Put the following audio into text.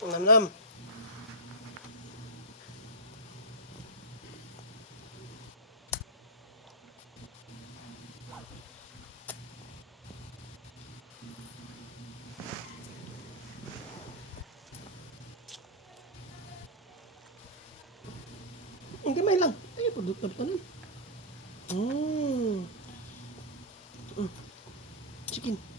Nam nam. Hindi may lang. Ay, produkto pa nun. Mm. Mm. Chicken.